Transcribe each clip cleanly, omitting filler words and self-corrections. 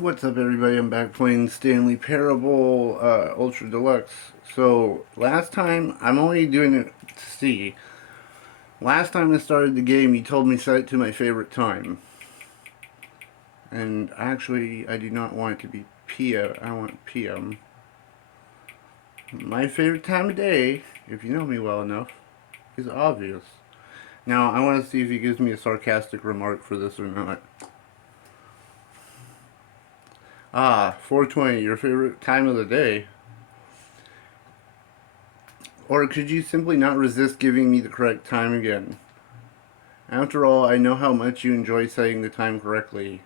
What's up, everybody? I'm back playing Stanley Parable Ultra Deluxe. So, last time, I'm only doing it to see. Last time I started the game, you told me set it to my favorite time. And actually, I do not want it to be PM. I want PM. My favorite time of day, if you know me well enough, is obvious. Now, I want to see if he gives me a sarcastic remark for this or not. 4:20, your favorite time of the day. Or could you simply not resist giving me the correct time again? After all, I know how much you enjoy saying the time correctly.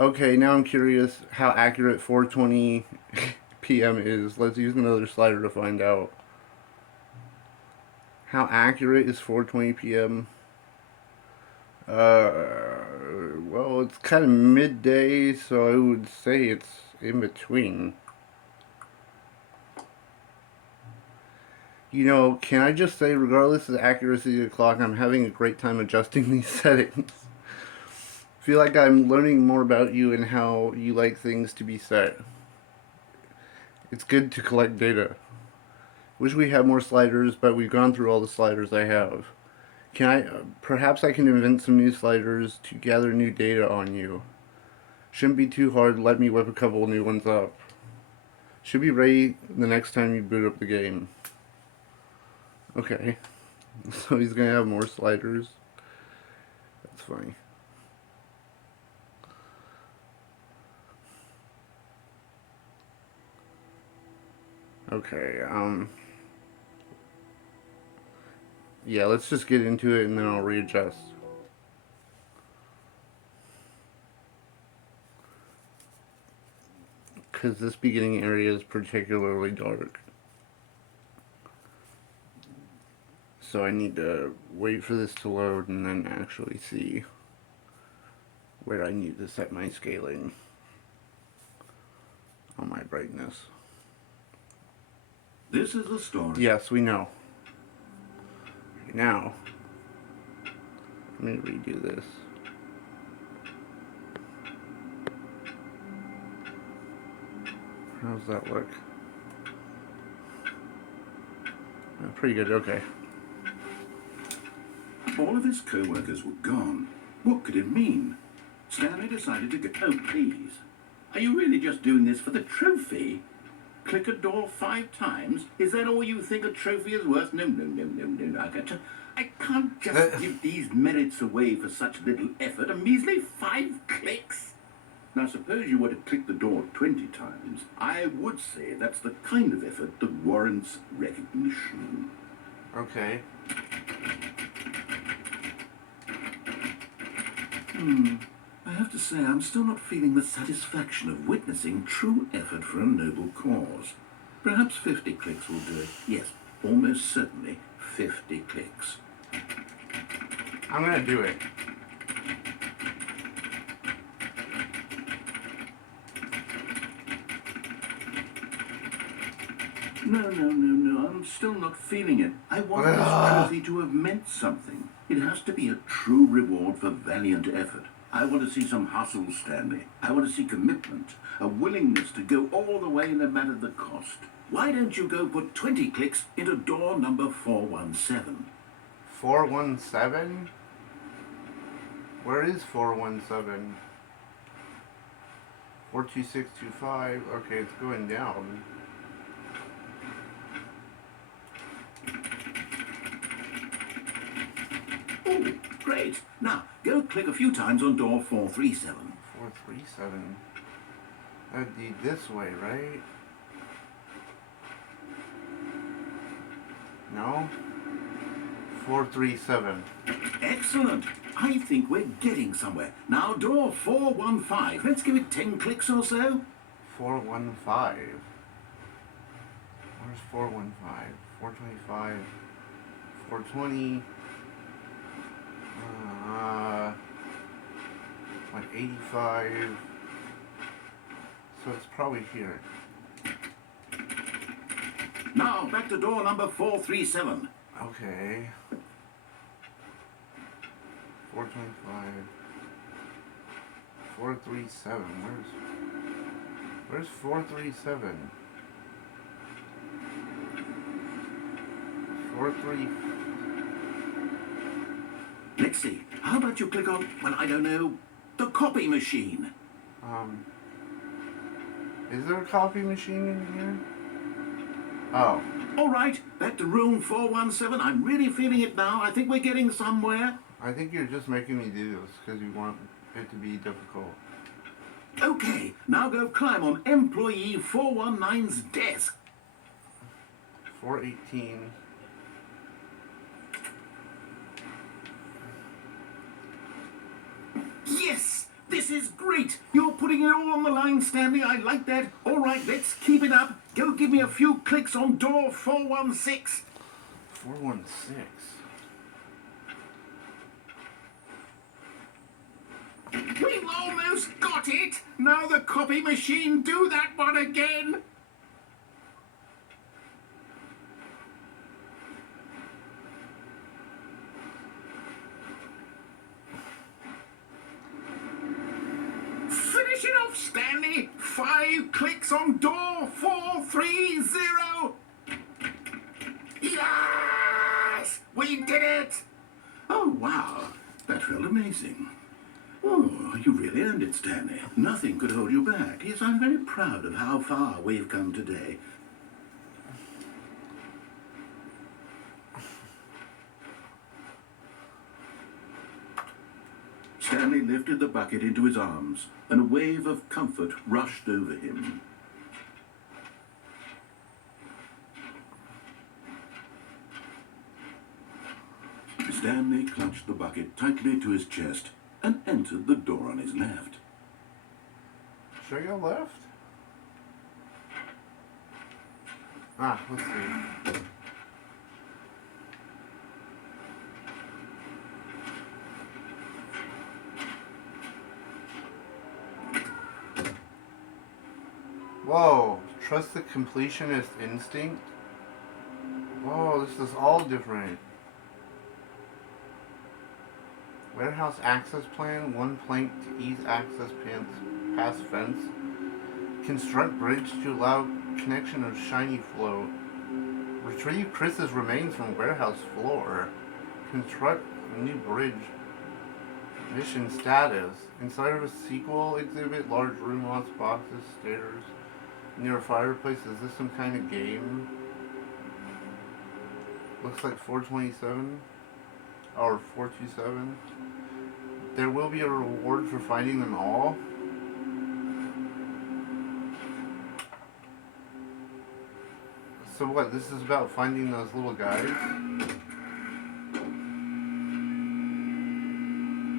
Okay, now I'm curious how accurate 4:20 p.m. is. Let's use another slider to find out. How accurate is 4:20 p.m.? Well, it's kind of midday, so I would say it's in between. You know, can I just say, regardless of the accuracy of the clock, I'm having a great time adjusting these settings. I feel like I'm learning more about you and how you like things to be set. It's good to collect data. Wish we had more sliders, but we've gone through all the sliders I have. Perhaps I can invent some new sliders to gather new data on you. Shouldn't be too hard, let me whip a couple new ones up. Should be ready the next time you boot up the game. Okay, so he's gonna have more sliders. That's funny. Okay, yeah, let's just get into it and then I'll readjust. Because this beginning area is particularly dark. So I need to wait for this to load and then actually see where I need to set my scaling on my brightness. This is the story. Yes, we know. Now, let me redo this. How's that look? Pretty good, okay. All of his co-workers were gone. What could it mean? Stanley decided to go. Oh, please. Are you really just doing this for the trophy? Click a door 5 times? Is that all you think a trophy is worth? No. I can't just give these merits away for such little effort. A measly 5 clicks? Now, suppose you were to click the door 20 times. I would say that's the kind of effort that warrants recognition. Okay. I have to say, I'm still not feeling the satisfaction of witnessing true effort for a noble cause. Perhaps 50 clicks will do it. Yes, almost certainly 50 clicks. I'm gonna do it. No, I'm still not feeling it. I want this trophy to have meant something. It has to be a true reward for valiant effort. I want to see some hustle, Stanley. I want to see commitment, a willingness to go all the way no matter the cost. Why don't you go put 20 clicks into door number 417? 417? Where is 417? 42625. Okay, it's going down. Oh, great. Now, go click a few times on door 437. 437. That'd be this way, right? No? 437. Excellent. I think we're getting somewhere. Now, door 415. Let's give it 10 clicks or so. 415. Where's 415? 425. 420. 85. So it's probably here. Now, back to door number 437. Okay. 425. 437. Where's 437? 43. Let's see. How about you click on, well, I don't know, the copy machine? Is there a copy machine in here? Oh. All right, back to room 417. I'm really feeling it now. I think we're getting somewhere. I think you're just making me do this because you want it to be difficult. Okay, now go climb on employee 419's desk. 418. Yes! This is great! You're putting it all on the line, Stanley. I like that. All right, let's keep it up. Go give me a few clicks on door 416. 416. We've almost got it! Now the copy machine, do that one again! Finish it off, Stanley! 5 clicks on door 430! Yes! We did it! Oh, wow. That felt amazing. Oh, you really earned it, Stanley. Nothing could hold you back. Yes, I'm very proud of how far we've come today. Stanley lifted the bucket into his arms, and a wave of comfort rushed over him. Stanley clutched the bucket tightly to his chest and entered the door on his left. Should I go left? Let's see. Whoa, trust the completionist instinct? Whoa, this is all different. Warehouse access plan, 1 plank to ease access past fence. Construct bridge to allow connection of shiny flow. Retrieve Chris's remains from warehouse floor. Construct new bridge. Mission status. Inside of a sequel exhibit, large room, lots of boxes, stairs. Near a fireplace. Is this some kind of game? Looks like 427. Or 427. There will be a reward for finding them all. So what, this is about finding those little guys?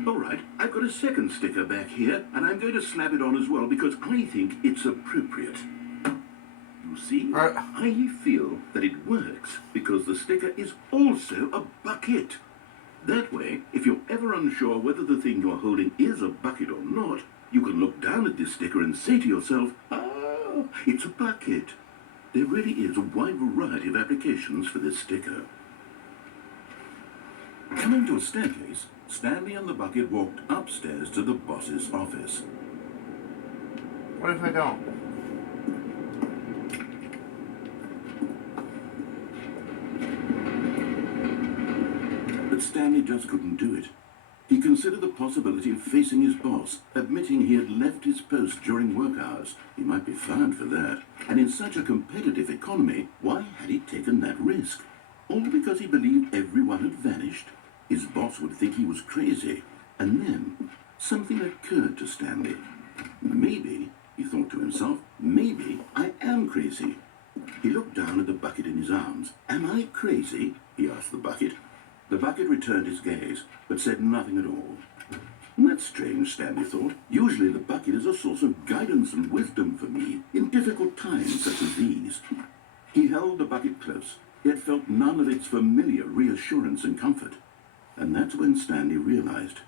Alright, I've got a second sticker back here, and I'm going to slap it on as well because I think it's appropriate. You see, I feel that it works because the sticker is also a bucket. That way, if you're ever unsure whether the thing you're holding is a bucket or not, you can look down at this sticker and say to yourself, ah, it's a bucket. There really is a wide variety of applications for this sticker. Coming to a staircase, Stanley and the bucket walked upstairs to the boss's office. What if I don't? But Stanley just couldn't do it. He considered the possibility of facing his boss, admitting he had left his post during work hours. He might be fined for that. And in such a competitive economy, why had he taken that risk? All because he believed everyone had vanished? His boss would think he was crazy. And then, something occurred to Stanley. Maybe, he thought to himself, maybe I am crazy. He looked down at the bucket in his arms. Am I crazy? He asked the bucket. The bucket returned his gaze, but said nothing at all. That's strange, Stanley thought. Usually the bucket is a source of guidance and wisdom for me in difficult times such as these. He held the bucket close, yet felt none of its familiar reassurance and comfort. And that's when Stanley realized,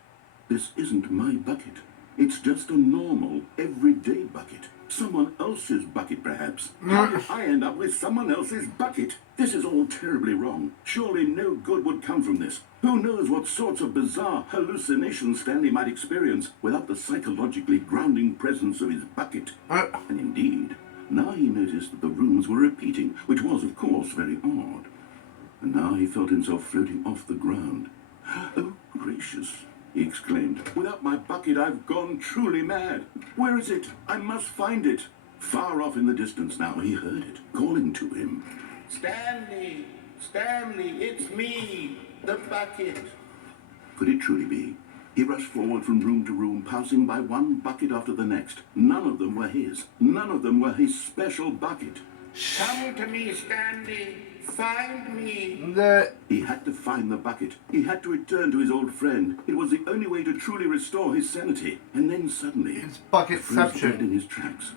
this isn't my bucket. It's just a normal, everyday bucket. Someone else's bucket, perhaps. How did I end up with someone else's bucket? This is all terribly wrong. Surely no good would come from this. Who knows what sorts of bizarre hallucinations Stanley might experience without the psychologically grounding presence of his bucket. And indeed, now he noticed that the rooms were repeating, which was, of course, very odd. And now he felt himself floating off the ground. Oh, gracious, he exclaimed. Without my bucket, I've gone truly mad. Where is it? I must find it. Far off in the distance now, he heard it, calling to him. Stanley! Stanley, it's me, the bucket. Could it truly be? He rushed forward from room to room, passing by one bucket after the next. None of them were his. None of them were his special bucket. Come to me, Stanley. Find me. He had to find the bucket. He had to return to his old friend. It was the only way to truly restore his sanity. And then suddenly, It's bucketception. in his tracks.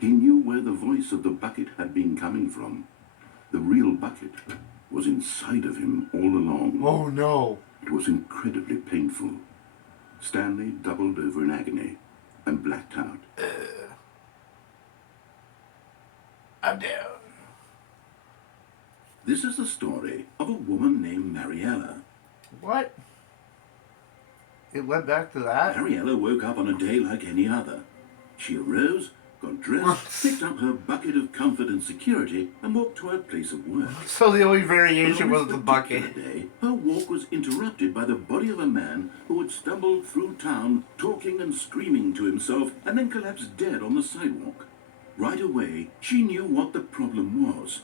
He knew where the voice of the bucket had been coming from. The real bucket was inside of him all along. Oh no. It was incredibly painful. Stanley doubled over in agony and blacked out. I'm down. This is the story of a woman named Mariella. What? It went back to that? Mariella woke up on a day like any other. She arose, got dressed, picked up her bucket of comfort and security, and walked to her place of work. So the only variation But on was this the bucket. particular day, her walk was interrupted by the body of a man who had stumbled through town, talking and screaming to himself, and then collapsed dead on the sidewalk. Right away, she knew what the problem was.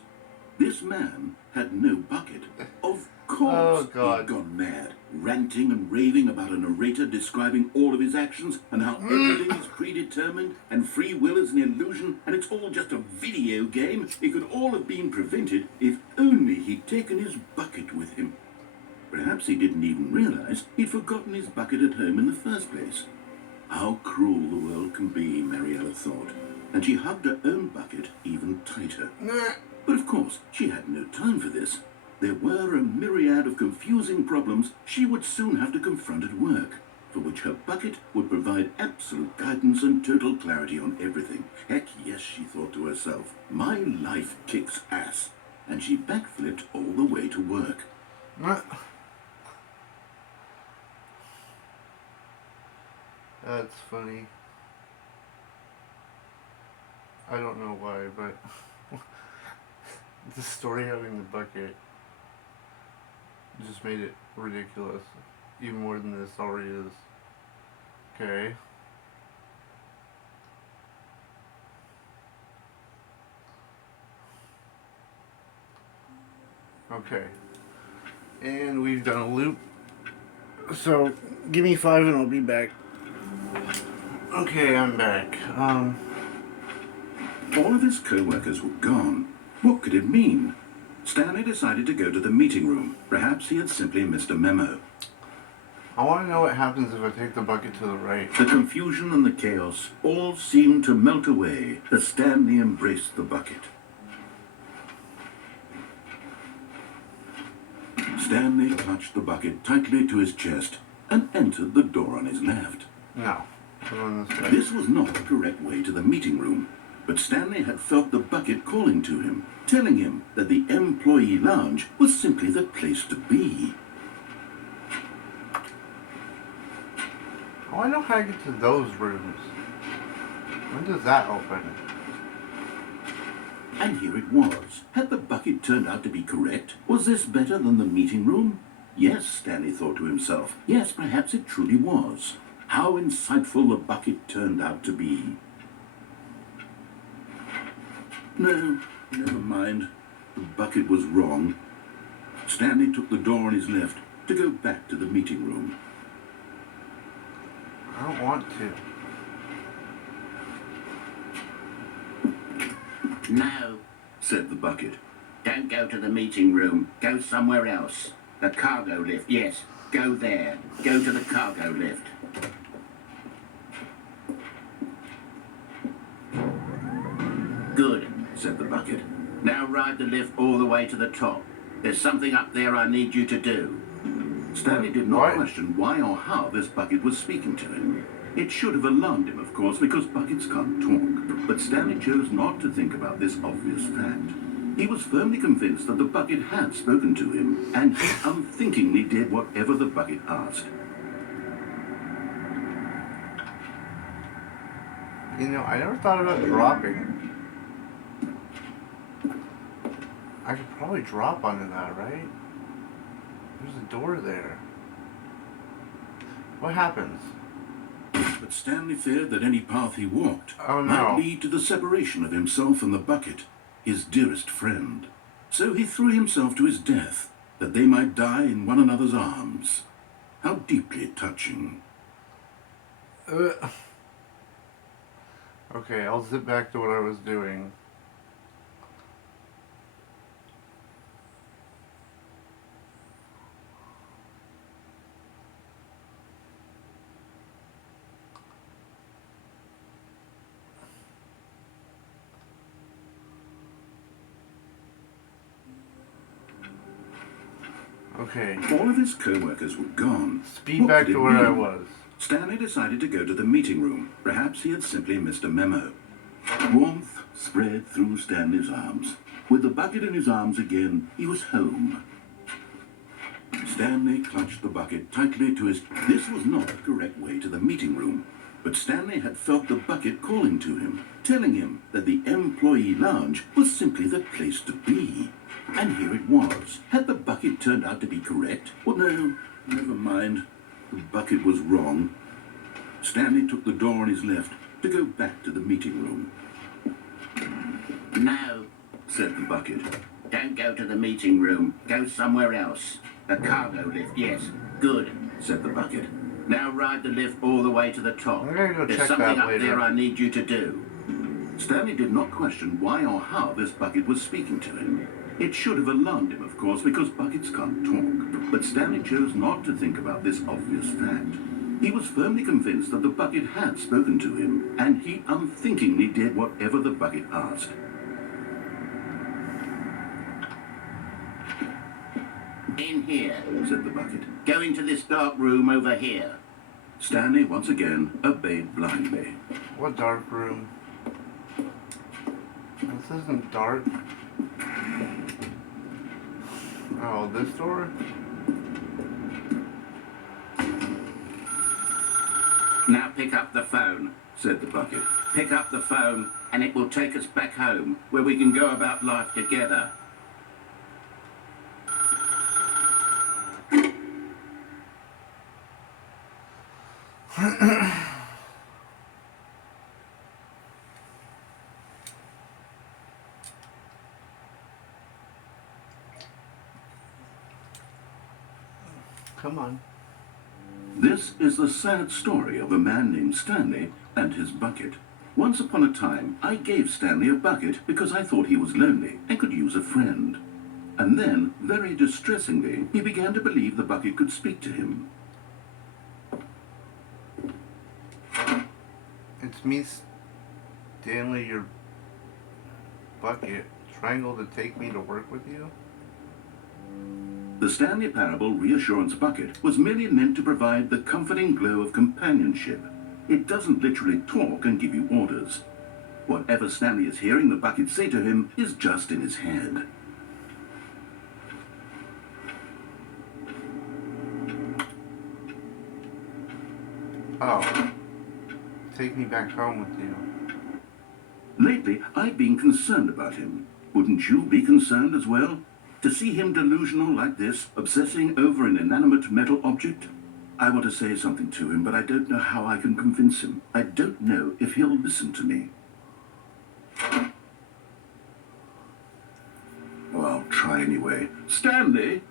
This man had no bucket. Of course, Oh, God. he'd gone mad, ranting and raving about a narrator describing all of his actions and how everything is predetermined and free will is an illusion and it's all just a video game. It could all have been prevented if only he'd taken his bucket with him. Perhaps he didn't even realize he'd forgotten his bucket at home in the first place. How cruel the world can be, Mariella thought, and she hugged her own bucket even tighter. But of course, she had no time for this. There were a myriad of confusing problems she would soon have to confront at work, for which her bucket would provide absolute guidance and total clarity on everything. Heck yes, she thought to herself, my life kicks ass. And she backflipped all the way to work. That's funny. I don't know why, but the story having the bucket just made it ridiculous. Even more than this already is. Okay. Okay. And we've done a loop. So, give me 5 and I'll be back. Okay, I'm back. All of his co-workers were gone. What could it mean? Stanley decided to go to the meeting room. Perhaps he had simply missed a memo. I want to know what happens if I take the bucket to the right. The confusion and the chaos all seemed to melt away as Stanley embraced the bucket. Stanley clutched the bucket tightly to his chest and entered the door on his left. No. Go on this way. This was not the correct way to the meeting room, but Stanley had felt the bucket calling to him, telling him that the employee lounge was simply the place to be. I want to know how I get to those rooms. When does that open? And here it was. Had the bucket turned out to be correct? Was this better than the meeting room? Yes, Stanley thought to himself. Yes, perhaps it truly was. How insightful the bucket turned out to be. No, never mind. The bucket was wrong. Stanley took the door on his left to go back to the meeting room. I don't want to. No, said the bucket. Don't go to the meeting room. Go somewhere else. The cargo lift, yes. Go there. Go to the cargo lift. Good, said the bucket. Now ride the lift all the way to the top. There's something up there I need you to do. Stanley did not What? question why or how this bucket was speaking to him. It should have alarmed him, of course, because buckets can't talk. But Stanley chose not to think about this obvious fact. He was firmly convinced that the bucket had spoken to him, and he unthinkingly did whatever the bucket asked. You know, I never thought about dropping. I could probably drop onto that, right? There's a door there. What happens? But Stanley feared that any path he walked Oh, no. might lead to the separation of himself and the bucket, his dearest friend. So he threw himself to his death, that they might die in one another's arms. How deeply touching. Okay, I'll zip back to what I was doing. Okay. All of his co-workers were gone. Speed What back could to it where I mean? was. Stanley decided to go to the meeting room. Perhaps he had simply missed a memo. Warmth spread through Stanley's arms. With the bucket in his arms again, he was home. Stanley clutched the bucket tightly to his... This was not the correct way to the meeting room, but Stanley had felt the bucket calling to him, telling him that the employee lounge was simply the place to be. And here it was. Had the bucket turned out to be correct? Well, no, never mind. The bucket was wrong. Stanley took the door on his left to go back to the meeting room. No, Said the bucket. don't go to the meeting room. Go somewhere else. The cargo lift, yes. Good, Said the bucket. now ride the lift all the way to the top. I'm gonna go There's check something that up later. there I need you to do. Stanley did not question why or how this bucket was speaking to him. It should have alarmed him, of course, because buckets can't talk. But Stanley chose not to think about this obvious fact. He was firmly convinced that the bucket had spoken to him, and he unthinkingly did whatever the bucket asked. In here. Said the bucket. Go into this dark room over here. Stanley once again obeyed blindly. What dark room? This isn't dark. Oh, this door? Now pick up the phone. Said the bucket. Pick up the phone, and it will take us back home, where we can go about life together. Come on. This is the sad story of a man named Stanley and his bucket. Once upon a time, I gave Stanley a bucket because I thought he was lonely and could use a friend. And then, very distressingly, he began to believe the bucket could speak to him. It's me, Stanley, your bucket. Triangle to take me to work with you? The Stanley Parable Reassurance Bucket was merely meant to provide the comforting glow of companionship. It doesn't literally talk and give you orders. Whatever Stanley is hearing the bucket say to him is just in his head. Oh. Take me back home with you. Lately, I've been concerned about him. Wouldn't you be concerned as well? To see him delusional like this, obsessing over an inanimate metal object? I want to say something to him, but I don't know how I can convince him. I don't know if he'll listen to me. Well, I'll try anyway. Stanley,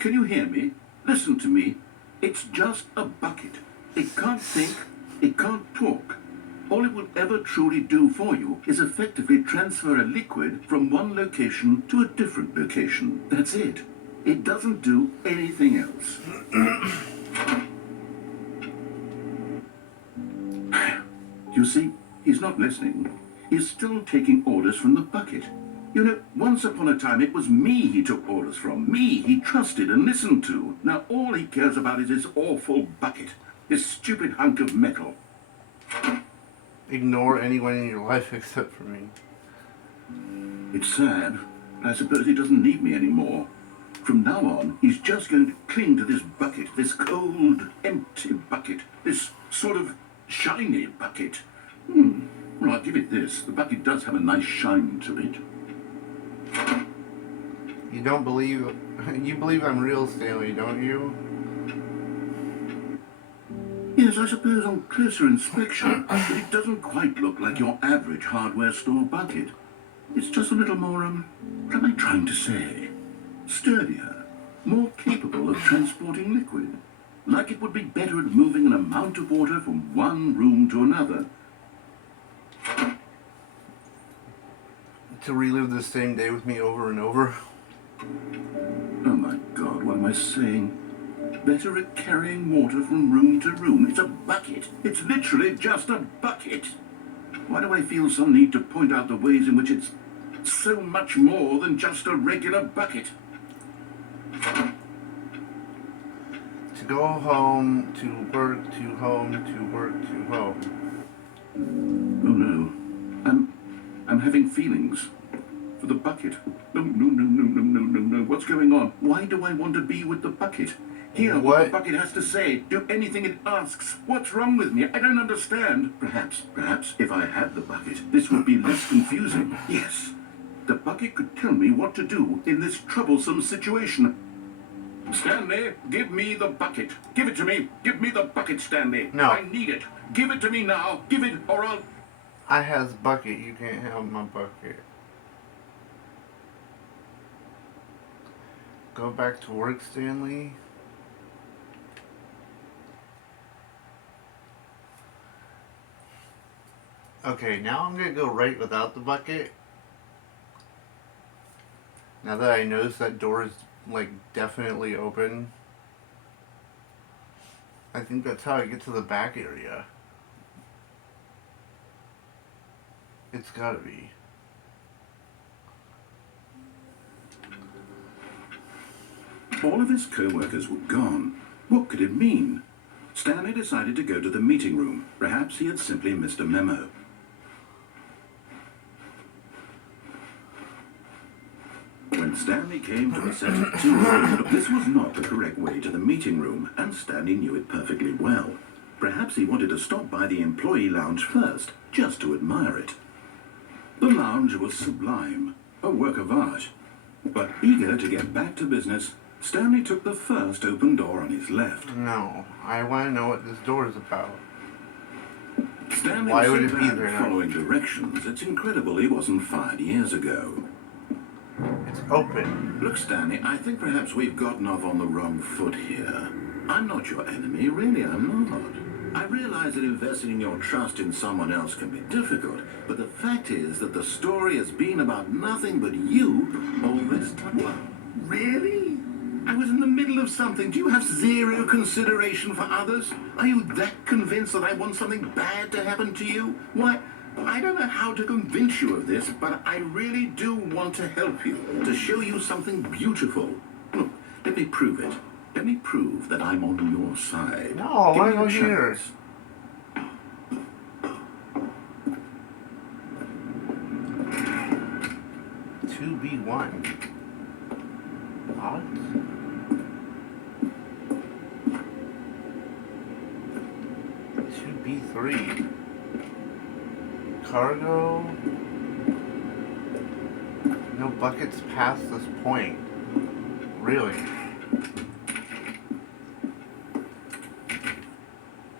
can you hear me? Listen to me. It's just a bucket. It can't think. It can't talk. All it will ever truly do for you is effectively transfer a liquid from one location to a different location. That's it. It doesn't do anything else. You see, he's not listening. He's still taking orders from the bucket. You know, once upon a time it was me he took orders from. Me he trusted and listened to. Now all he cares about is his awful bucket. This stupid hunk of metal. Ignore anyone in your life except for me. It's sad. I suppose he doesn't need me anymore. From now on, he's just going to cling to this bucket, this cold, empty bucket, this sort of shiny bucket. Well, I'll give it this. The bucket does have a nice shine to it. You don't believe... You believe I'm real, Stanley, don't you? Yes, I suppose on closer inspection, but it doesn't quite look like your average hardware store bucket. It's just a little more, what am I trying to say? Sturdier, more capable of transporting liquid. Like it would be better at moving an amount of water from one room to another. To relive the same day with me over and over. Oh my God, what am I saying? Better at carrying water from room to room. It's a bucket. It's literally just a bucket. Why do I feel some need to point out the ways in which it's so much more than just a regular bucket? To go home, to work, to home, to work, to home. Oh no. I'm having feelings. For the bucket. No. What's going on? Why do I want to be with the bucket? Hear what the bucket has to say. Do anything it asks. What's wrong with me? I don't understand. Perhaps, if I had the bucket, this would be less confusing. Yes. The bucket could tell me what to do in this troublesome situation. Stanley, give me the bucket. Give it to me. Give me the bucket, Stanley. No. I need it. Give it to me now. Give it, or I'll... I has bucket. You can't have my bucket. Go back to work, Stanley. Okay, now I'm gonna go right without the bucket. Now that I notice that door is, like, definitely open. I think that's how I get to the back area. It's gotta be. All of his co-workers were gone. What could it mean? Stanley decided to go to the meeting room. Perhaps he had simply missed a memo. When Stanley came to the center tour, this was not the correct way to the meeting room, and Stanley knew it perfectly well. Perhaps he wanted to stop by the employee lounge first, just to admire it. The lounge was sublime, a work of art. But eager to get back to business, Stanley took the first open door on his left. No, I want to know what this door is about. Stanley Why was would so it be bad there at now? following directions, it's incredible he wasn't fired years ago. It's open. Look, Stanley, I think perhaps we've gotten off on the wrong foot here. I'm not your enemy, really, I'm not. I realize that investing your trust in someone else can be difficult, but the fact is that the story has been about nothing but you all this time. What? Really? I was in the middle of something. Do you have zero consideration for others? Are you that convinced that I want something bad to happen to you? Why, I don't know how to convince you of this, but I really do want to help you, to show you something beautiful. Look, let me prove it. Let me prove that I'm on your side. No, Give why me a not here? chance. 2B1. What? 2B3. Cargo. No buckets past this point. Really?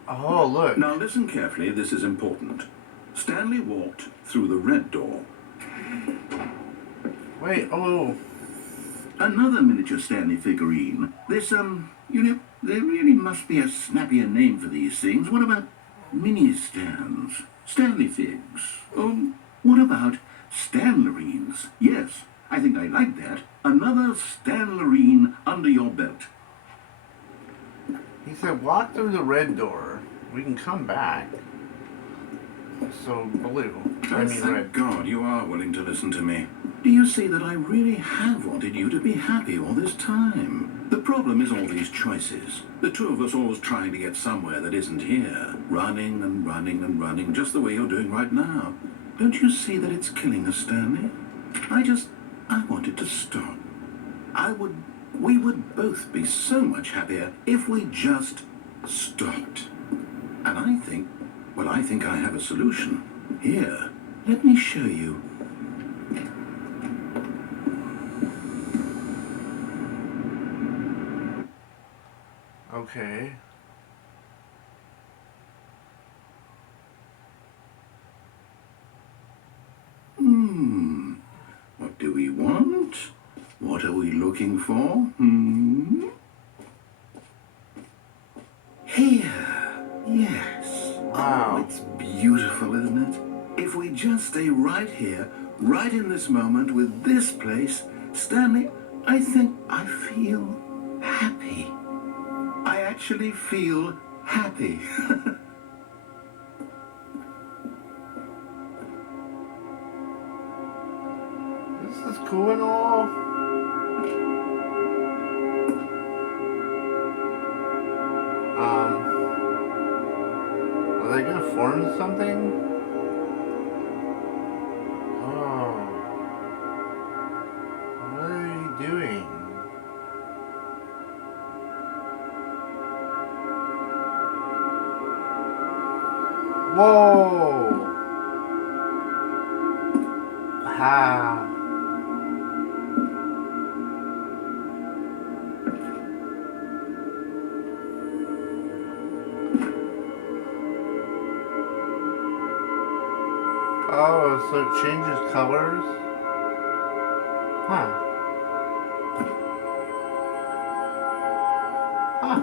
Oh, look. Now listen carefully, this is important. Stanley walked through the red door. Wait, oh. Another miniature Stanley figurine. This, you know, there really must be a snappier name for these things. What about mini stands? Stanley figs? What about Stanlerines? Yes, I think I like that. Another Stanlerine under your belt. He said, walk through the red door. We can come back. So, blue. I mean, Thank red. God you are willing to listen to me. Do you see that I really have wanted you to be happy all this time? The problem is all these choices. The two of us always trying to get somewhere that isn't here. Running and running and running, just the way you're doing right now. Don't you see that it's killing us, Stanley? I wanted to stop. We would both be so much happier if we just stopped. And I think I have a solution. Here, let me show you. Okay. What do we want? What are we looking for? Here. Yes. Wow. Oh, it's beautiful, isn't it? If we just stay right here, right in this moment with this place, Stanley, I think I feel happy. I actually feel happy. This is cool and all. Are they gonna form something? Oh. What are you doing? Whoa! Wow. Oh, so it changes colors? Huh. Huh.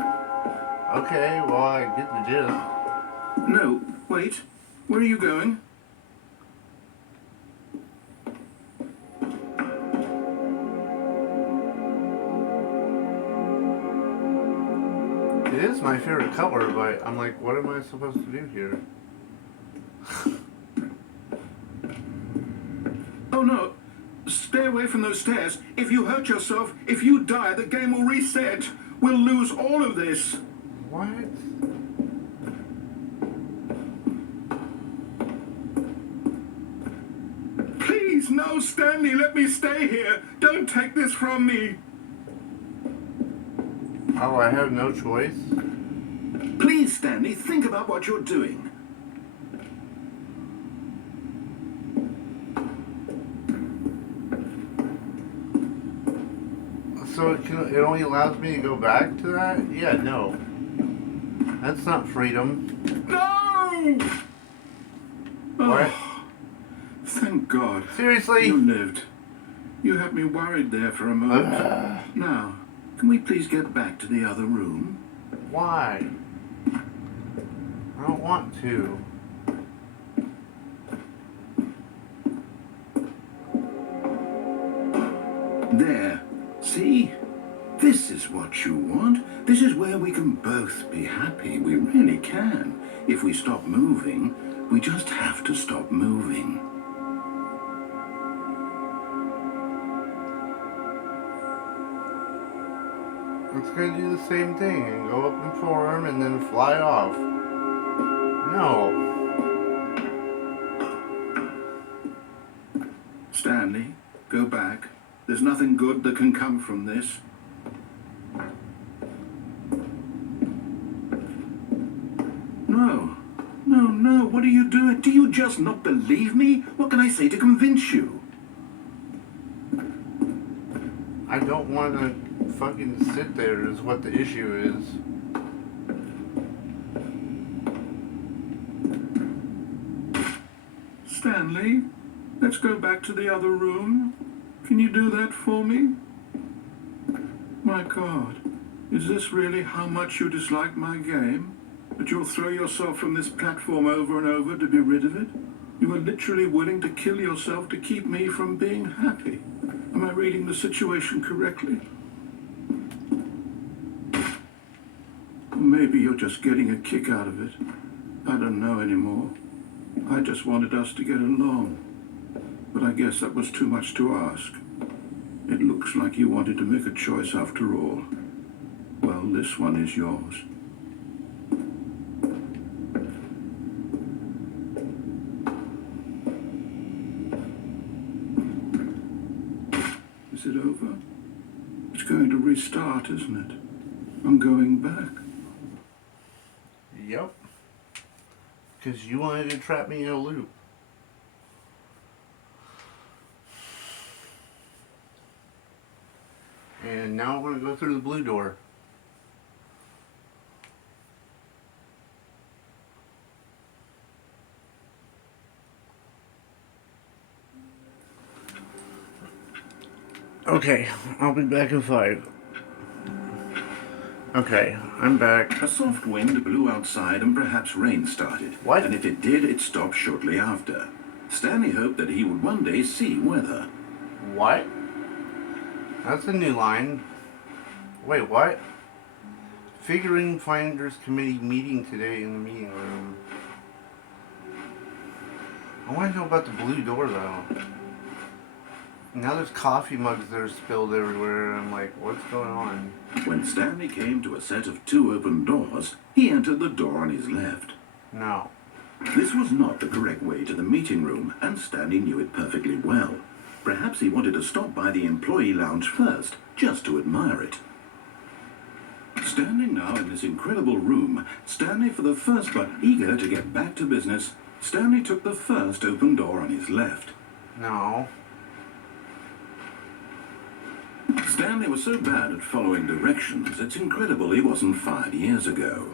Okay, well, I get the gist. No, wait. Where are you going? It is my favorite color, but I'm like, what am I supposed to do here? Oh no, stay away from those stairs. If you hurt yourself, if you die, the game will reset. We'll lose all of this. What? Please, no, Stanley, let me stay here. Don't take this from me. Oh, I have no choice? Please, Stanley, think about what you're doing. So it only allows me to go back to that? Yeah, no. That's not freedom. No! What? Oh, thank God. Seriously? You lived. You had me worried there for a moment. Now, can we please get back to the other room? Why? I don't want to. There. See? This is what you want. This is where we can both be happy. We really can. If we stop moving, we just have to stop moving. It's gonna do the same thing and go up and form and then fly off. No. Stanley, go back. There's nothing good that can come from this. No, what are you doing? Do you just not believe me? What can I say to convince you? I don't want to fucking sit there is what the issue is. Stanley, let's go back to the other room. Can you do that for me? My God, is this really how much you dislike my game? That you'll throw yourself from this platform over and over to be rid of it? You are literally willing to kill yourself to keep me from being happy. Am I reading the situation correctly? Or maybe you're just getting a kick out of it. I don't know anymore. I just wanted us to get along. but I guess that was too much to ask. It looks like you wanted to make a choice after all. Well, this one is yours. Is it over? It's going to restart, isn't it? I'm going back. Yep. Because you wanted to trap me in a loop. And now I want to go through the blue door. Okay, I'll be back in 5. Okay, I'm back. A soft wind blew outside and perhaps rain started. What? And if it did, it stopped shortly after. Stanley hoped that he would one day see weather. What? That's a new line. Wait, what? Figuring Finders Committee meeting today in the meeting room. I want to know about the blue door, though. Now there's coffee mugs that are spilled everywhere, and I'm like, what's going on? When Stanley came to a set of 2 open doors, he entered the door on his left. No. This was not the correct way to the meeting room, and Stanley knew it perfectly well. Perhaps he wanted to stop by the employee lounge first, just to admire it. Standing now in this incredible room, Stanley for the first but eager to get back to business, Stanley took the first open door on his left. No. Stanley was so bad at following directions, it's incredible he wasn't 5 years ago.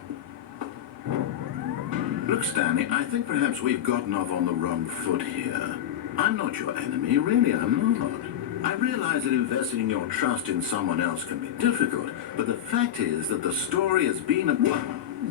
Look, Stanley, I think perhaps we've gotten off on the wrong foot here. I'm not your enemy, really, I'm not. I realize that investing your trust in someone else can be difficult, but the fact is that the story has been a... What?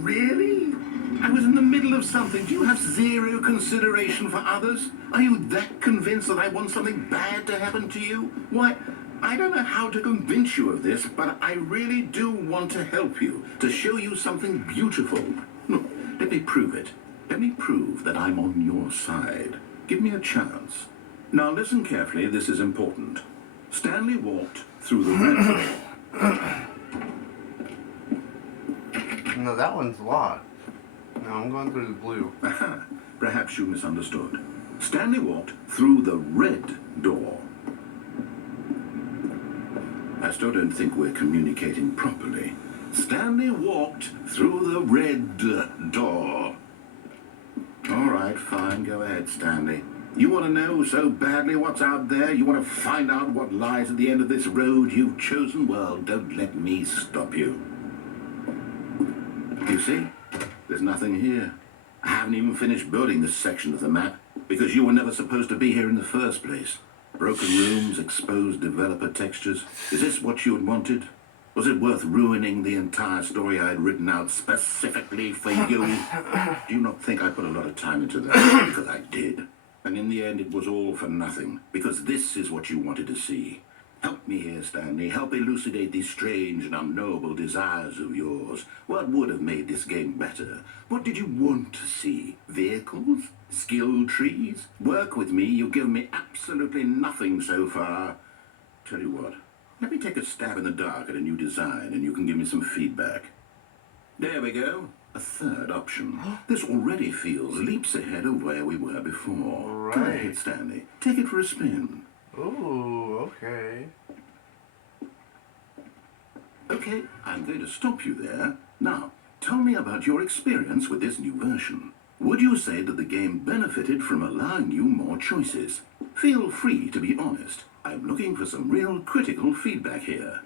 Really? I was in the middle of something. Do you have zero consideration for others? Are you that convinced that I want something bad to happen to you? Why, I don't know how to convince you of this, but I really do want to help you, to show you something beautiful. Look, let me prove it. Let me prove that I'm on your side. Give me a chance. Now listen carefully, this is important. Stanley walked through the red door. No, that one's locked. No, I'm going through the blue. Aha, perhaps you misunderstood. Stanley walked through the red door. I still don't think we're communicating properly. Stanley walked through the red door. All right, fine, go ahead, Stanley. You want to know so badly what's out there? You want to find out what lies at the end of this road you've chosen? Well, don't let me stop you. You see? There's nothing here. I haven't even finished building this section of the map because you were never supposed to be here in the first place. Broken rooms, exposed developer textures. Is this what you had wanted? Was it worth ruining the entire story I had written out specifically for you? Do you not think I put a lot of time into that? Because I did. And in the end, it was all for nothing. Because this is what you wanted to see. Help me here, Stanley. Help elucidate these strange and unknowable desires of yours. What would have made this game better? What did you want to see? Vehicles? Skill trees? Work with me. You've given me absolutely nothing so far. Tell you what. Let me take a stab in the dark at a new design and you can give me some feedback. There we go. A third option. This already feels leaps ahead of where we were before. Right. Go ahead, Stanley. Take it for a spin. Ooh, okay. Okay, I'm going to stop you there. Now, tell me about your experience with this new version. Would you say that the game benefited from allowing you more choices? Feel free to be honest. I'm looking for some real critical feedback here.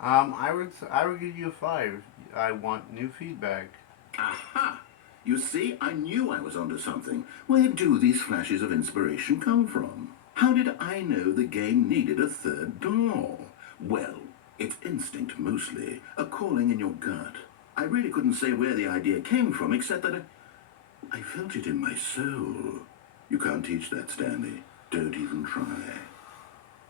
I would give you a 5. I want new feedback. Aha! You see, I knew I was onto something. Where do these flashes of inspiration come from? How did I know the game needed a third door? Well, it's instinct mostly, a calling in your gut. I really couldn't say where the idea came from, except that I felt it in my soul. You can't teach that, Stanley. Don't even try.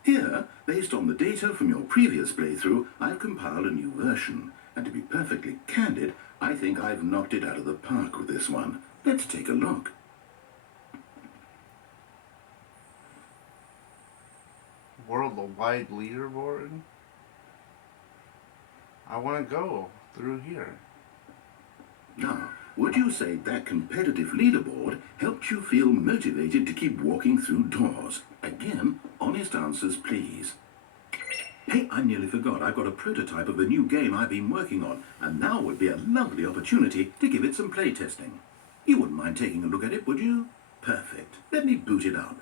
Here, based on the data from your previous playthrough, I've compiled a new version. And to be perfectly candid, I think I've knocked it out of the park with this one. Let's take a look. worldwide leaderboard? I want to go through here. Now, would you say that competitive leaderboard helped you feel motivated to keep walking through doors? Again, honest answers, please. Hey, I nearly forgot. I've got a prototype of a new game I've been working on, and now would be a lovely opportunity to give it some playtesting. You wouldn't mind taking a look at it, would you? Perfect. Let me boot it up.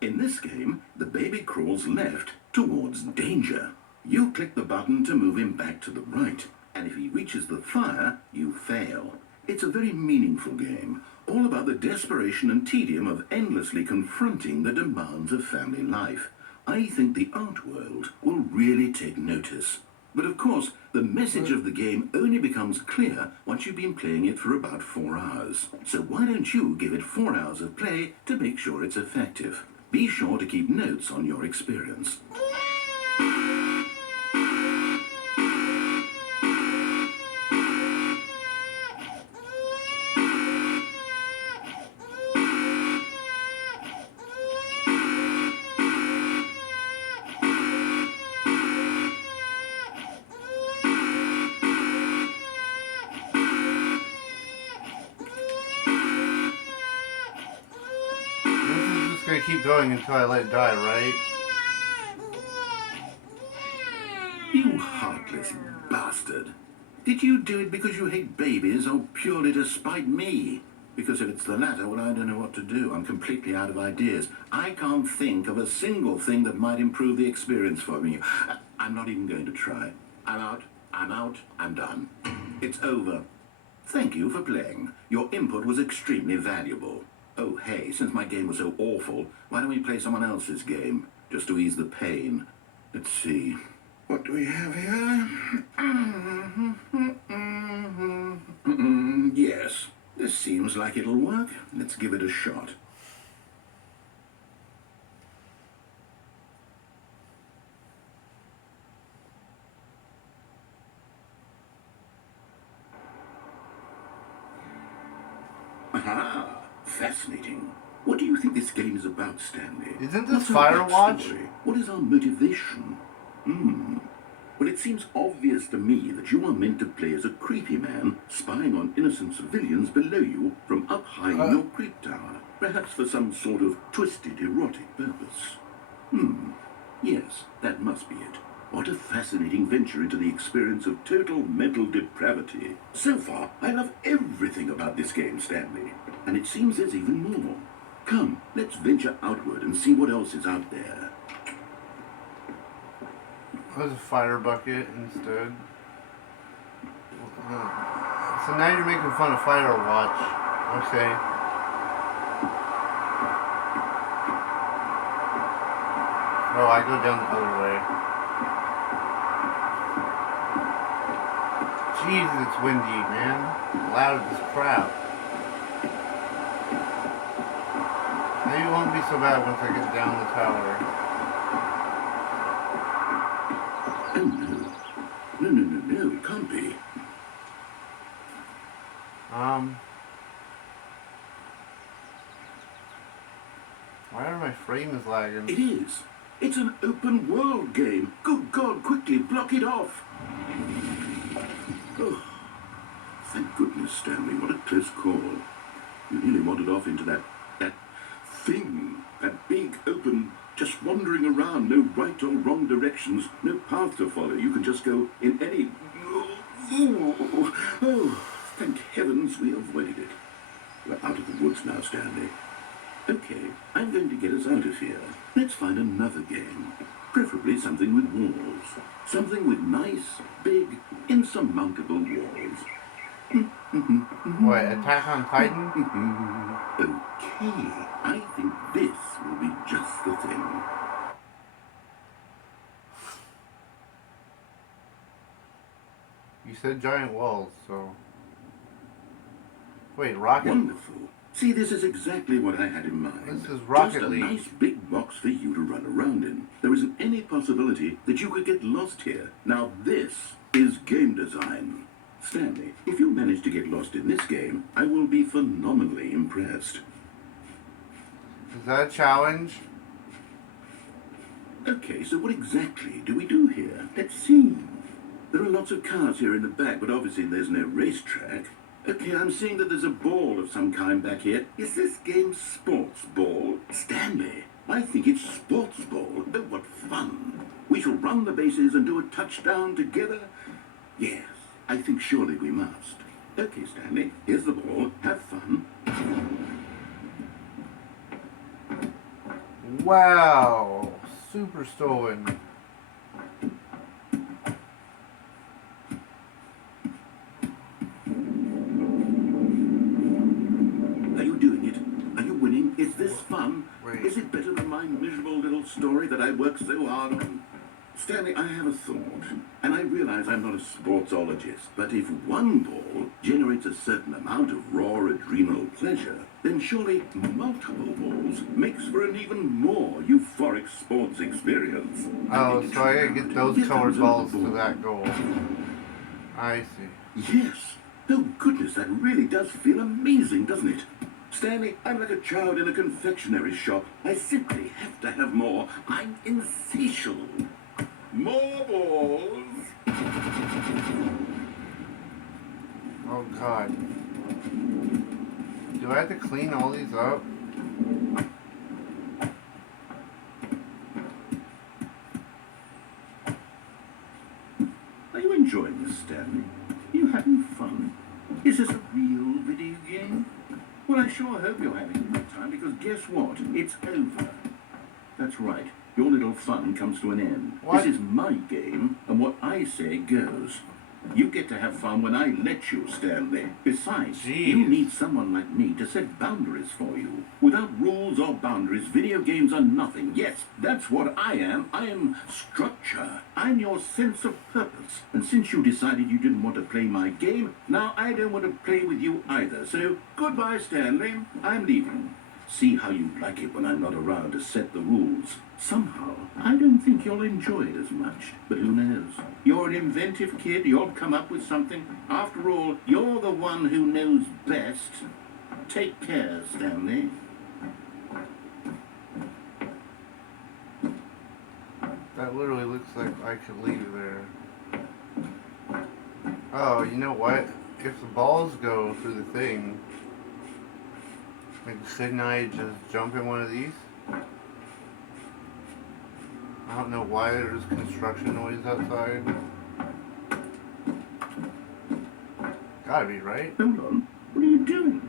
In this game, the baby crawls left towards danger. You click the button to move him back to the right, and if he reaches the fire, you fail. It's a very meaningful game, all about the desperation and tedium of endlessly confronting the demands of family life. I think the art world will really take notice. But of course, the message of the game only becomes clear once you've been playing it for about 4 hours. So why don't you give it 4 hours of play to make sure it's effective? Be sure to keep notes on your experience. Gonna keep going until I let it die, right? You heartless bastard. Did you do it because you hate babies or purely to spite me? Because if it's the latter, well, I don't know what to do. I'm completely out of ideas. I can't think of a single thing that might improve the experience for me. I'm not even going to try. I'm out. I'm done. It's over. Thank you for playing. Your input was extremely valuable. Oh, hey, since my game was so awful, why don't we play someone else's game? Just to ease the pain. Let's see. What do we have here? Yes, this seems like it'll work. Let's give it a shot. Aha! Fascinating. What do you think this game is about, Stanley? Isn't this What's our Firewatch? backstory? What is our motivation? Well, it seems obvious to me that you are meant to play as a creepy man spying on innocent civilians below you from up high in your creep tower, perhaps for some sort of twisted erotic purpose. Yes, that must be it. What a fascinating venture into the experience of total mental depravity. So far, I love everything about this game, Stanley. And it seems there's even more. Come, let's venture outward and see what else is out there. There's a fire bucket instead. So now you're making fun of Firewatch. Okay. Oh, I go down the other way. Jeez, it's windy, man. Loud as crap. Maybe it won't be so bad once I get down the tower. Oh, no, it can't be. Why are my frames lagging? It is. It's an open world game. Good God, quickly block it off. Oh, thank goodness, Stanley. What a close call. You nearly wandered off into that thing. That big, open, just wandering around. No right or wrong directions. No path to follow. You can just go in any... Oh, thank heavens we avoided it. We're out of the woods now, Stanley. Okay, I'm going to get us out of here. Let's find another game. Preferably something with walls. Something with nice, big, insurmountable walls. What, Attack on Titan? Okay, I think this will be just the thing. You said giant walls, so... Wait, Rocket... Wonderful. See, this is exactly what I had in mind. This is Rocket Just League. a nice big box for you to run around in. There isn't any possibility that you could get lost here. Now this is game design. Stanley, if you manage to get lost in this game, I will be phenomenally impressed. Is that a challenge? Okay, so what exactly do we do here? Let's see. There are lots of cars here in the back, but obviously there's no racetrack. Okay, I'm seeing that there's a ball of some kind back here. Is this game sports ball? Stanley, I think it's sports ball. Oh, what fun. We shall run the bases and do a touchdown together. Yes, I think surely we must. Okay, Stanley, here's the ball. Have fun. Wow. Super stolen. Are you doing it? Are you winning? Is this fun? Wait. Is it better than my miserable little story that I worked so hard on? Stanley, I have a thought, and I realize I'm not a sportsologist, but if one ball generates a certain amount of raw adrenal pleasure, then surely multiple balls makes for an even more euphoric sports experience. Oh, think so I gotta it's get those Here colored comes balls another to ball. that goal. I see. Yes. Oh, goodness, that really does feel amazing, doesn't it? Stanley, I'm like a child in a confectionery shop. I simply have to have more. I'm insatiable. More balls. Oh god. Do I have to clean all these up? Are you enjoying this, Stanley? Are you having fun? Is this a real video game? Well, I sure hope you're having a good time, because guess what? It's over. That's right. Your little fun comes to an end. What? This is my game, and what I say goes. You get to have fun when I let you, Stanley. Besides, you Jeez. need someone like me to set boundaries for you. Without rules or boundaries, video games are nothing. Yes, that's what I am. I am structure. I'm your sense of purpose. And since you decided you didn't want to play my game, now I don't want to play with you either. So, goodbye, Stanley. I'm leaving. See how you like it when I'm not around to set the rules. Somehow, I don't think you'll enjoy it as much. But who knows? You're an inventive kid. You'll come up with something. After all, you're the one who knows best. Take care, Stanley. That literally looks like I could leave there. Oh, you know what? If the balls go through the thing, like, couldn't I just jump in one of these? I don't know why there's construction noise outside. Gotta be, right? Hold on. What are you doing?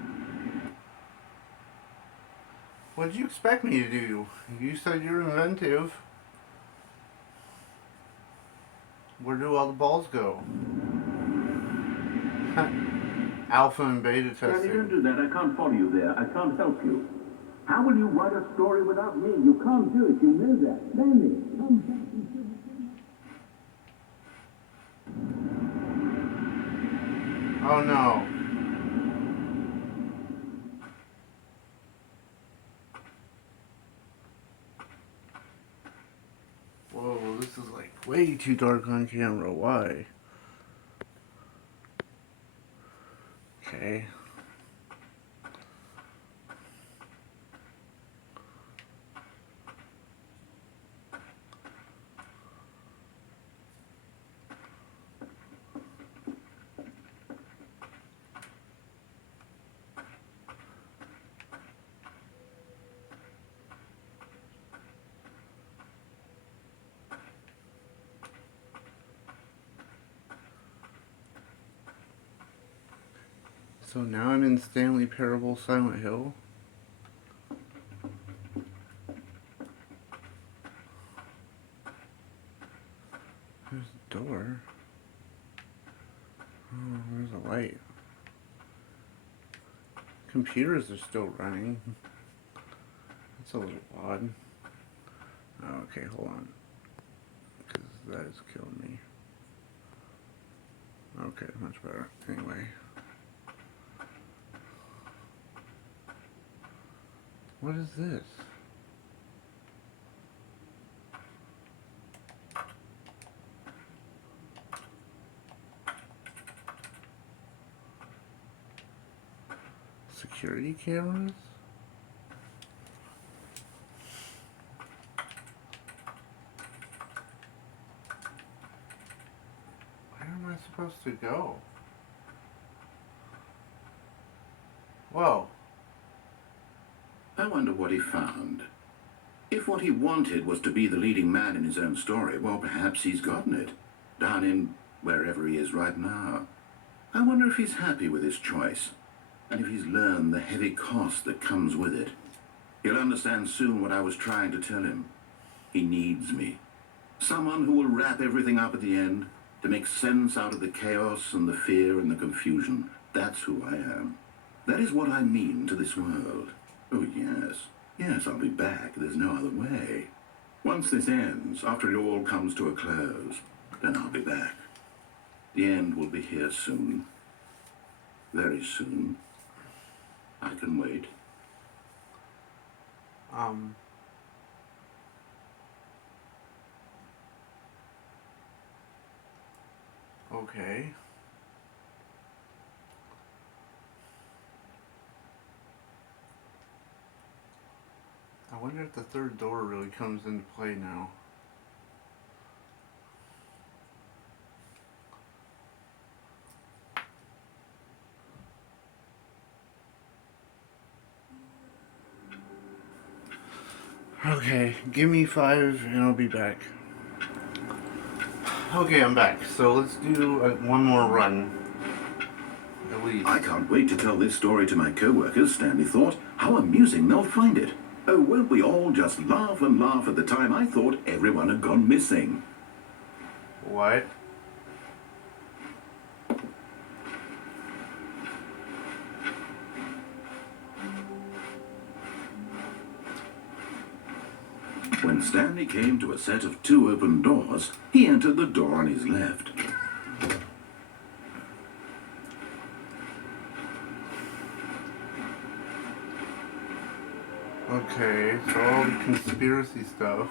What did you expect me to do? You said you were inventive. Where do all the balls go? Alpha and beta Stanley, don't testing. do that. I can't follow you there. I can't help you. How will you write a story without me? You can't do it. You know that. Stanley, come back and Oh no. Whoa, this is like way too dark on camera. Why? Okay. So now I'm in Stanley Parable Silent Hill. There's a door. Oh, there's a light. Computers are still running. That's a little odd. Oh, okay, hold on. Because that is killing me. Okay, much better. Anyway. What is this? Security cameras? Where am I supposed to go? Whoa. I wonder what he found. If what he wanted was to be the leading man in his own story, well, perhaps he's gotten it. Down in wherever he is right now. I wonder if he's happy with his choice, and if he's learned the heavy cost that comes with it. He'll understand soon what I was trying to tell him. He needs me. Someone who will wrap everything up at the end, to make sense out of the chaos and the fear and the confusion. That's who I am. That is what I mean to this world. Oh, yes. Yes, I'll be back. There's no other way. Once this ends, after it all comes to a close, then I'll be back. The end will be here soon. Very soon. I can wait. Okay. I wonder if the third door really comes into play now. Okay, give me 5 and I'll be back. Okay, I'm back. So let's do one more run. At least. I can't wait to tell this story to my co-workers, Stanley thought. How amusing they'll find it. Oh, won't we all just laugh and laugh at the time I thought everyone had gone missing. What? When Stanley came to a set of 2 open doors, he entered the door on his left. Okay, so all the conspiracy stuff.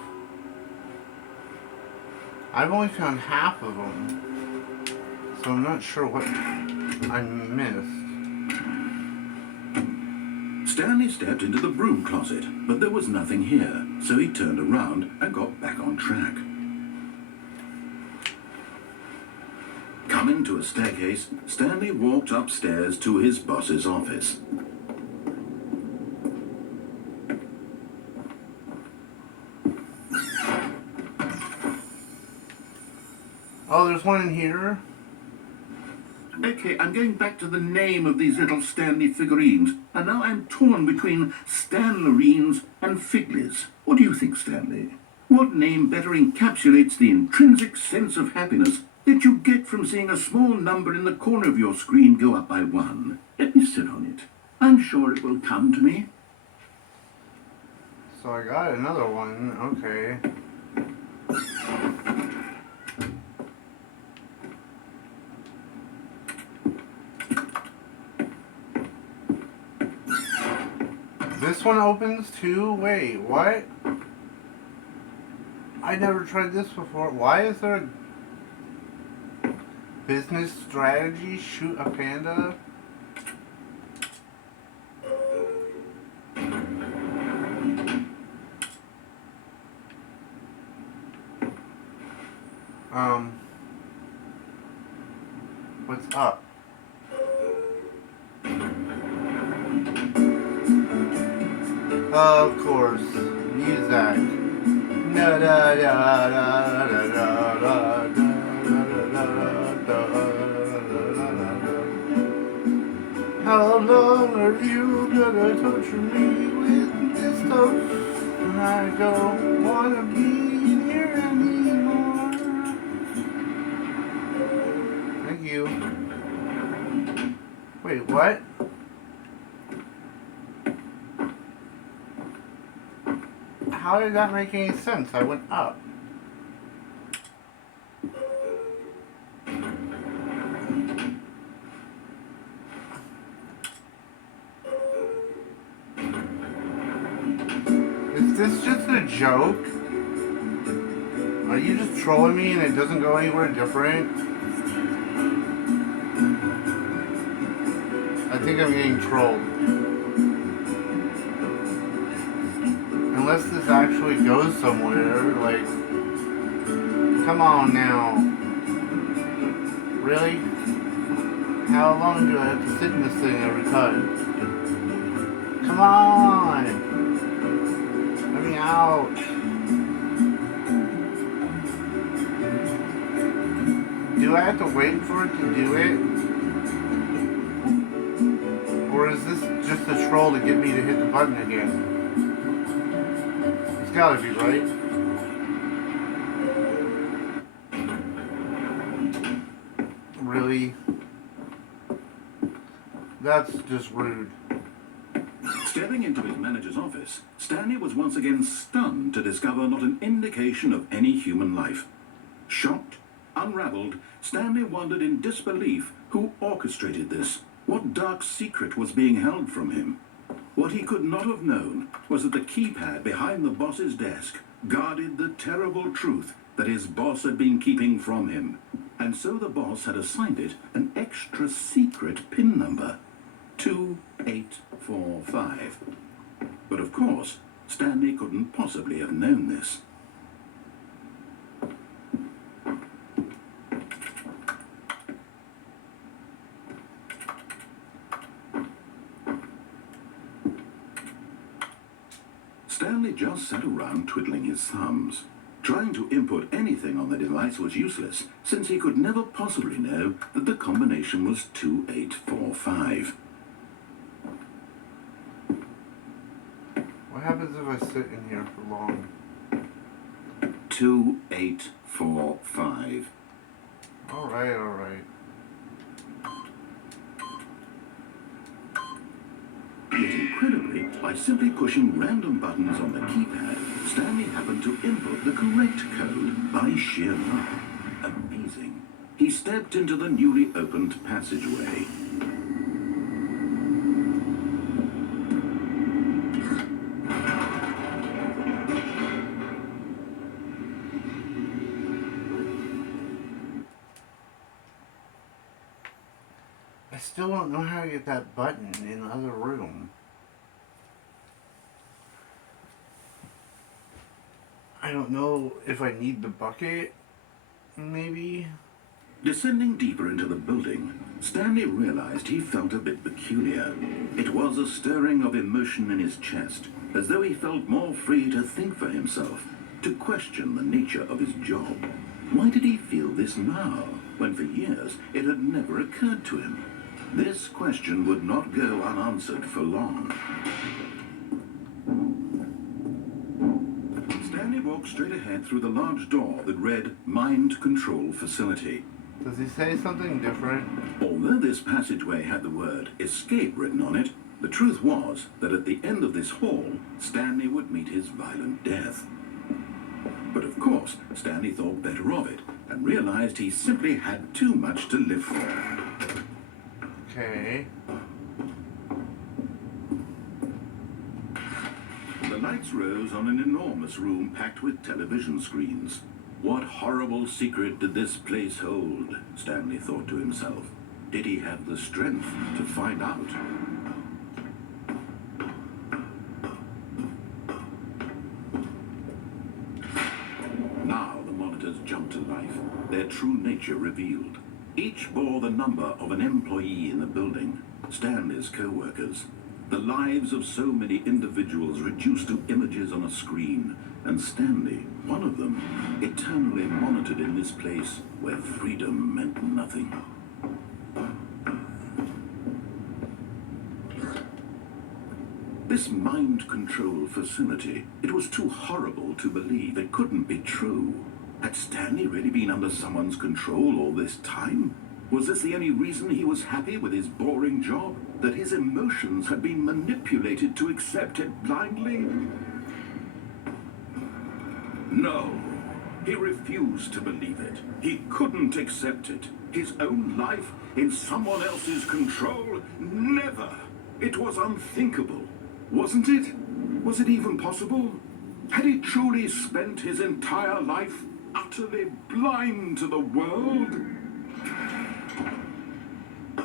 I've only found half of them, so I'm not sure what I missed. Stanley stepped into the broom closet, but there was nothing here, so he turned around and got back on track. Coming to a staircase, Stanley walked upstairs to his boss's office. Oh, there's one in here. Okay, I'm going back to the name of these little Stanley figurines, and now I'm torn between Stanlerines and Figlies. What do you think, Stanley? What name better encapsulates the intrinsic sense of happiness that you get from seeing a small number in the corner of your screen go up by 1? Let me sit on it. I'm sure it will come to me. So I got another one. Okay. This one opens too? Wait, what? I never tried this before. Why is there a business strategy? Shoot a panda? What's up? Of course, music. Da da da da da da da da. How long are you gonna torture me with this stuff? I don't wanna be in here anymore. Thank you. Wait, what? How did that make any sense? I went up. Is this just a joke? Are you just trolling me and it doesn't go anywhere different? I think I'm getting trolled. unless this actually goes somewhere, like, come on now. Really? How long do I have to sit in this thing every time? Come on! Let me out! Do I have to wait for it to do it? Or is this just a troll to get me to hit the button again? It's gotta be, right? Really? That's just rude. Stepping into his manager's office, Stanley was once again stunned to discover not an indication of any human life. Shocked, unraveled, Stanley wondered in disbelief who orchestrated this. What dark secret was being held from him? What he could not have known was that the keypad behind the boss's desk guarded the terrible truth that his boss had been keeping from him. And so the boss had assigned it an extra secret PIN number, 2845. But of course, Stanley couldn't possibly have known this. Stanley just sat around twiddling his thumbs. Trying to input anything on the device was useless, since he could never possibly know that the combination was 2845. What happens if I sit in here for long? 2845. Alright, alright. Yet incredibly, by simply pushing random buttons on the keypad, Stanley happened to input the correct code by sheer luck. Amazing. He stepped into the newly opened passageway. I still don't know how to get that button in the other room. I don't know if I need the bucket, maybe? Descending deeper into the building, Stanley realized he felt a bit peculiar. It was a stirring of emotion in his chest, as though he felt more free to think for himself, to question the nature of his job. Why did he feel this now, when for years it had never occurred to him? This question would not go unanswered for long. Stanley walked straight ahead through the large door that read Mind Control Facility. Does he say something different? Although this passageway had the word Escape written on it, the truth was that at the end of this hall, Stanley would meet his violent death. But of course, Stanley thought better of it, and realized he simply had too much to live for. Okay. The lights rose on an enormous room packed with television screens. What horrible secret did this place hold? Stanley thought to himself. Did he have the strength to find out? Now the monitors jumped to life, their true nature revealed. Each bore the number of an employee in the building, Stanley's co-workers. The lives of so many individuals reduced to images on a screen, and Stanley, one of them, eternally monitored in this place where freedom meant nothing. This mind control facility, it was too horrible to believe. It couldn't be true. Had Stanley really been under someone's control all this time? Was this the only reason he was happy with his boring job? That his emotions had been manipulated to accept it blindly? No. He refused to believe it. He couldn't accept it. His own life in someone else's control? Never. It was unthinkable. Wasn't it? Was it even possible? Had he truly spent his entire life utterly blind to the world?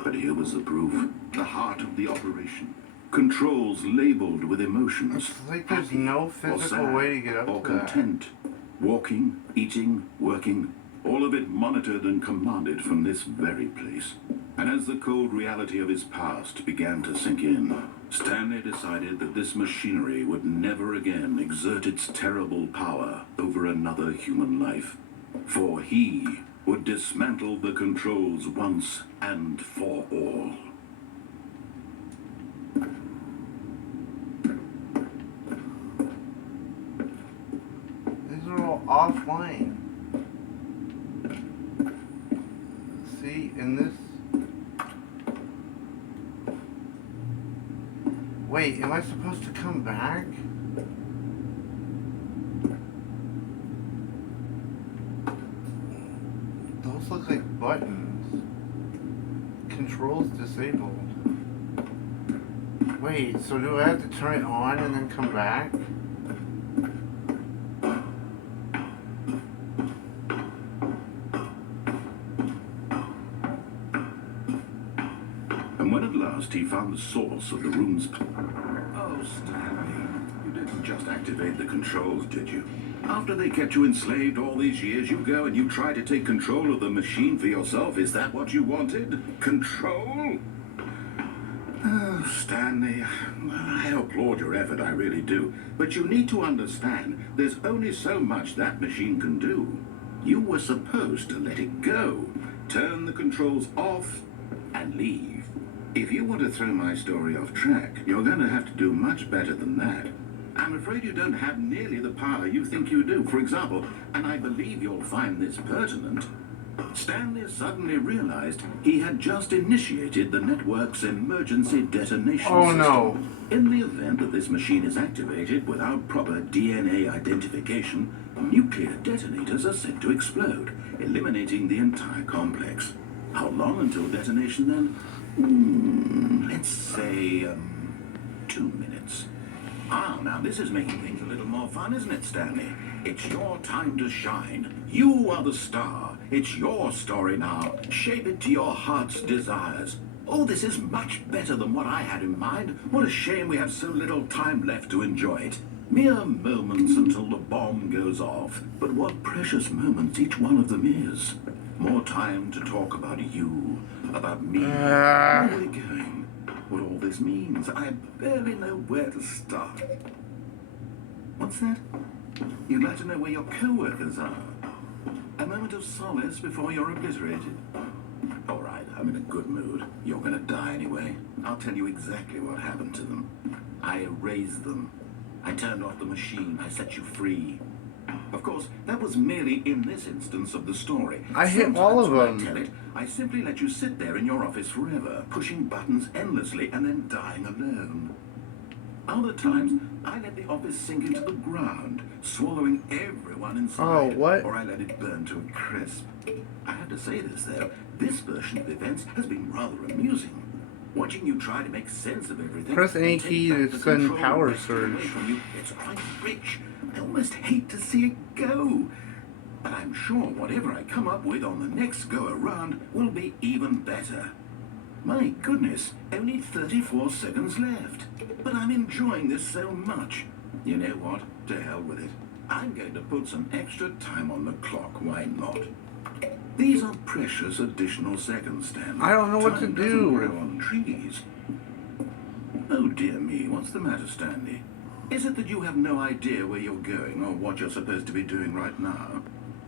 But here was the proof, the heart of the operation. Controls labeled with emotions. It's like there's no physical sad, way to get up or to that. content. Walking, eating, working, all of it monitored and commanded from this very place. And as the cold reality of his past began to sink in, Stanley decided that this machinery would never again exert its terrible power over another human life. For he would dismantle the controls once and for all. These are all offline. See, in this... Wait, am I supposed to come back? Those look like buttons. Controls disabled. Wait, so do I have to turn it on and then come back? And when at last he found the source of the room's power... Oh, Stanley, you didn't just activate the controls, did you? After they kept you enslaved all these years, you go and you try to take control of the machine for yourself. Is that what you wanted? Control? Oh, Stanley, I applaud your effort, I really do. But you need to understand, there's only so much that machine can do. You were supposed to let it go, turn the controls off, and leave. If you want to throw my story off track, you're going to have to do much better than that. I'm afraid you don't have nearly the power you think you do. For example, and I believe you'll find this pertinent, Stanley suddenly realized he had just initiated the network's emergency detonation system. No. In the event that this machine is activated without proper DNA identification, nuclear detonators are set to explode, eliminating the entire complex. How long until detonation then? Let's say, 2 minutes. Ah, now this is making things a little more fun, isn't it, Stanley? It's your time to shine. You are the star. It's your story now. Shape it to your heart's desires. Oh, this is much better than what I had in mind. What a shame we have so little time left to enjoy it. Mere moments until the bomb goes off. But what precious moments each one of them is. More time to talk about you, about me, where we're going, what all this means. I barely know where to start. What's that? You'd like to know where your co-workers are? A moment of solace before you're obliterated? All right, I'm in a good mood. You're gonna die anyway. I'll tell you exactly what happened to them. I erased them. I turned off the machine. I set you free. Of course, that was merely in this instance of the story. I hit all of Sometimes them. when I tell it, I simply let you sit there in your office forever, pushing buttons endlessly and then dying alone. Other times, I let the office sink into the ground, swallowing everyone inside. Oh, what? Or I let it burn to a crisp. I have to say this, though. This version of events has been rather amusing. Watching you try to make sense of everything. Press any and take key back to the send control power wrested away surge. from you, it's quite rich. I almost hate to see it go. But I'm sure whatever I come up with on the next go-around will be even better. My goodness, only 34 seconds left. But I'm enjoying this so much. You know what? To hell with it. I'm going to put some extra time on the clock. Why not? These are precious additional seconds, Stanley. I don't know what to Time doesn't do. grow on trees. Oh dear me, what's the matter, Stanley? Is it that you have no idea where you're going or what you're supposed to be doing right now?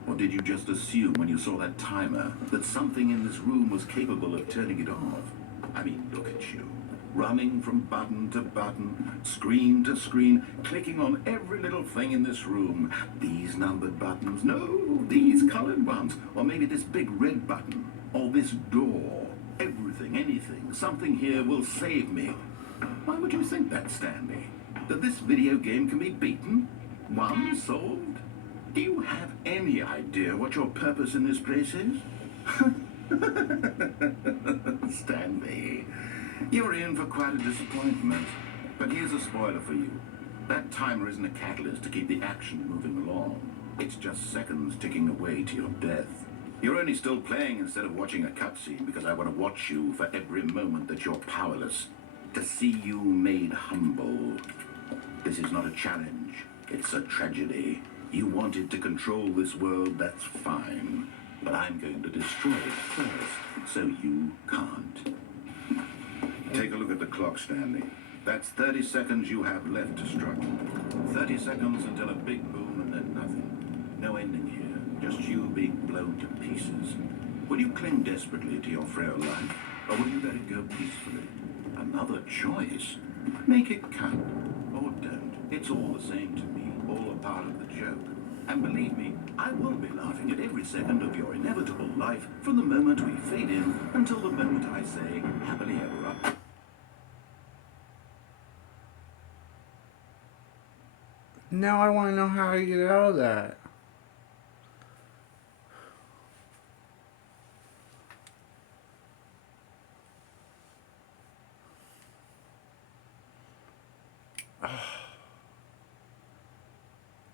Or did you just assume when you saw that timer that something in this room was capable of turning it off? I mean, look at you. Running from button to button, screen to screen, clicking on every little thing in this room. These numbered buttons, no, these colored ones. Or maybe this big red button. Or this door. Everything, anything, something here will save me. Why would you think that, Stanley? That this video game can be beaten? Won? Solved? Do you have any idea what your purpose in this place is? Stanley, you're in for quite a disappointment. But here's a spoiler for you. That timer isn't a catalyst to keep the action moving along. It's just seconds ticking away to your death. You're only still playing instead of watching a cutscene because I want to watch you for every moment that you're powerless. to see you made humble. This is not a challenge. It's a tragedy. You wanted to control this world, that's fine. But I'm going to destroy it first, so you can't. Take a look at the clock, Stanley. That's 30 seconds you have left to struggle. 30 seconds until a big boom and then nothing. No ending here, just you being blown to pieces. Will you cling desperately to your frail life, or will you let it go peacefully? Another choice. Make it count, or don't. It's all the same to me, all a part of the joke. And believe me, I will be laughing at every second of your inevitable life from the moment we fade in until the moment I say, happily ever after. Now I want to know how to get out of that.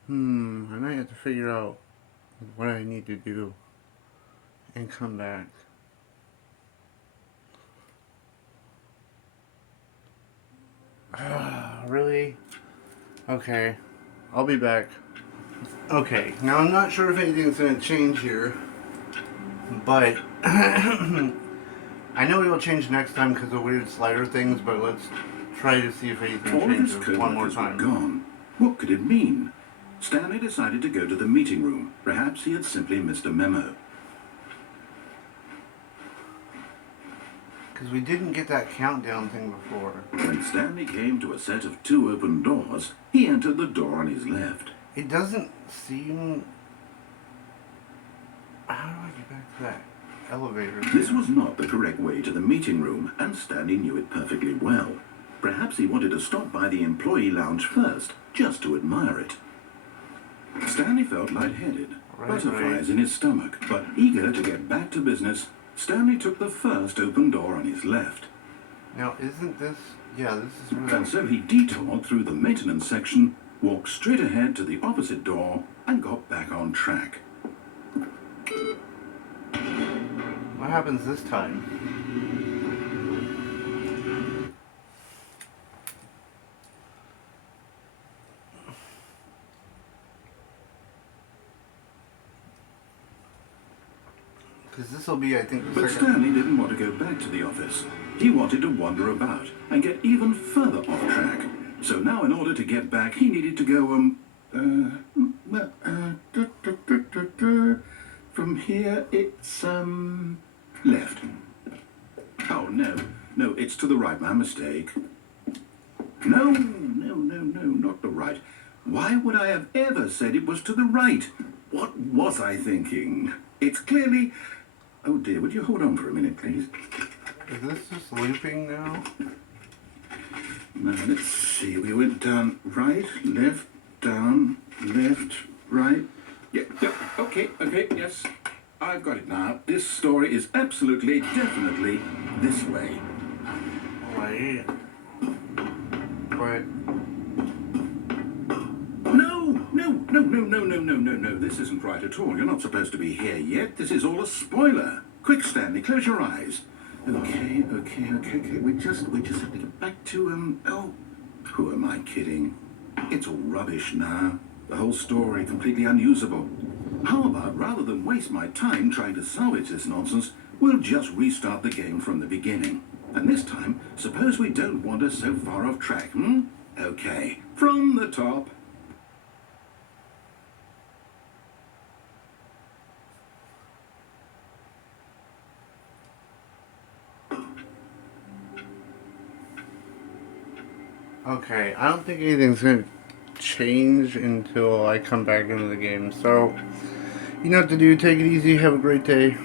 I might have to figure out what I need to do and come back. Really? Okay. I'll be back. Okay, now I'm not sure if anything's going to change here, but I know it will change next time because of weird slider things, but let's try to see if anything All of his changes one more co-workers were time. gone. What could it mean? Stanley decided to go to the meeting room. Perhaps he had simply missed a memo. Because we didn't get that countdown thing before. When Stanley came to a set of 2 open doors, he entered the door on his left. It doesn't seem... How do I get back to that elevator? This was not the correct way to the meeting room, and Stanley knew it perfectly well. Perhaps he wanted to stop by the employee lounge first, just to admire it. Stanley felt lightheaded, butterflies in his stomach, but eager to get back to business, Stanley took the first open door on his left. Now, isn't this... Yeah, this is really... And so he detoured through the maintenance section, walked straight ahead to the opposite door, and got back on track. What happens this time? Because this will be, I think, the But second... Stanley didn't want to go back to the office. He wanted to wander about and get even further off track. So now, in order to get back, he needed to go, from here, it's, left. Oh, no, it's to the right, my mistake. No, not the right. Why would I have ever said it was to the right? What was I thinking? It's clearly... Oh dear, would you hold on for a minute, please? Is this just looping now? Now, let's see. We went down right, left, down, left, right. Yeah, okay, yes. I've got it now. This story is absolutely, definitely this way. Right. But... No. This isn't right at all. You're not supposed to be here yet. This is all a spoiler. Quick, Stanley, close your eyes. Okay. We just have to get back to, oh, who am I kidding? It's all rubbish now. The whole story completely unusable. How about, rather than waste my time trying to salvage this nonsense, we'll just restart the game from the beginning. And this time, suppose we don't wander so far off track, Okay, from the top. Okay, I don't think anything's going to change until I come back into the game. So, you know what to do. Take it easy. Have a great day.